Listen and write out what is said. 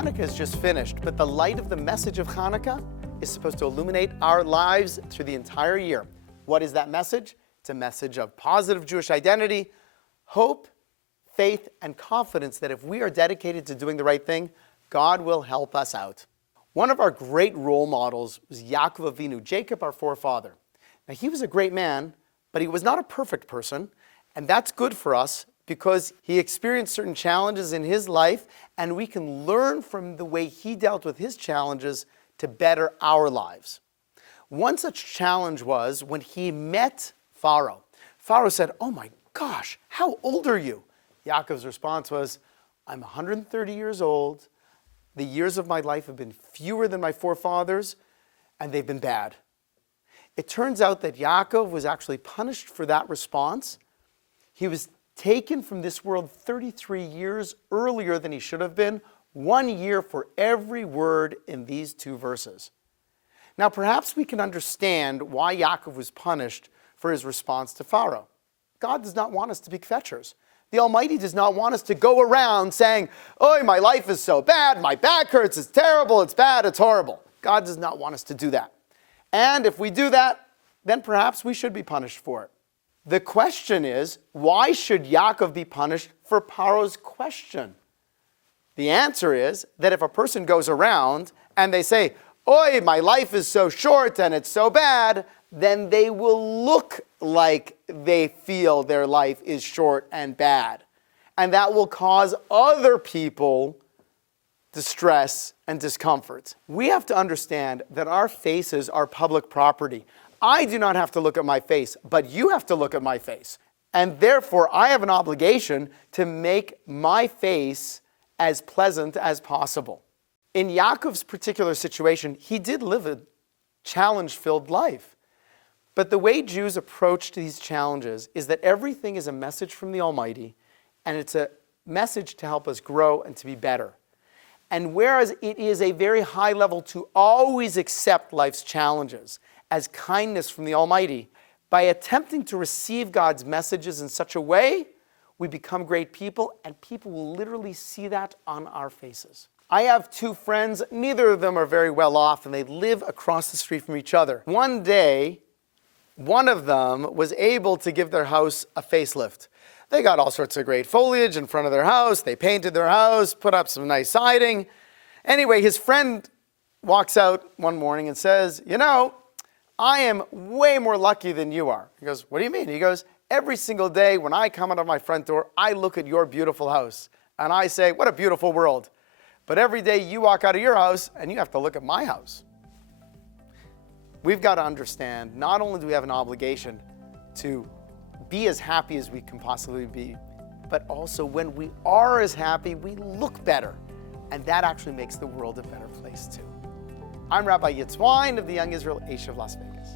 Hanukkah is just finished, but the light of the message of Hanukkah is supposed to illuminate our lives through the entire year. What is that message? It's a message of positive Jewish identity, hope, faith, and confidence that if we are dedicated to doing the right thing, God will help us out. One of our great role models was Yaakov Avinu, Jacob, our forefather. Now, he was a great man, but he was not a perfect person, and that's good for us because he experienced certain challenges in his life, and we can learn from the way he dealt with his challenges to better our lives. One such challenge was when he met Pharaoh. Pharaoh said, "Oh my gosh, how old are you?" Yaakov's response was, "I'm 130 years old. The years of my life have been fewer than my forefathers, and they've been bad." It turns out that Yaakov was actually punished for that response. He was taken from this world 33 years earlier than he should have been, 1 year for every word in these two verses. Now, perhaps we can understand why Yaakov was punished for his response to Pharaoh. God does not want us to be kvetchers. The Almighty does not want us to go around saying, "Oh, my life is so bad, my back hurts, it's terrible, it's bad, it's horrible." God does not want us to do that. And if we do that, then perhaps we should be punished for it. The question is, why should Yaakov be punished for Pharaoh's question? The answer is that if a person goes around and they say, "Oi, my life is so short and it's so bad," then they will look like they feel their life is short and bad. And that will cause other people distress and discomfort. We have to understand that our faces are public property. I do not have to look at my face, but you have to look at my face. And therefore, I have an obligation to make my face as pleasant as possible. In Yaakov's particular situation, he did live a challenge-filled life. But the way Jews approach these challenges is that everything is a message from the Almighty, and it's a message to help us grow and to be better. And whereas it is a very high level to always accept life's challenges as kindness from the Almighty, by attempting to receive God's messages in such a way, we become great people, and people will literally see that on our faces. I have two friends, neither of them are very well off, and they live across the street from each other. One day, one of them was able to give their house a facelift. They got all sorts of great foliage in front of their house, they painted their house, put up some nice siding. Anyway, his friend walks out one morning and says, "You know, I am way more lucky than you are." He goes, "What do you mean?" He goes, "Every single day when I come out of my front door, I look at your beautiful house and I say, what a beautiful world. But every day you walk out of your house and you have to look at my house." We've got to understand, not only do we have an obligation to be as happy as we can possibly be, but also when we are as happy, we look better. And that actually makes the world a better place too. I'm Rabbi Wyne of the Young Israel Aish of Las Vegas.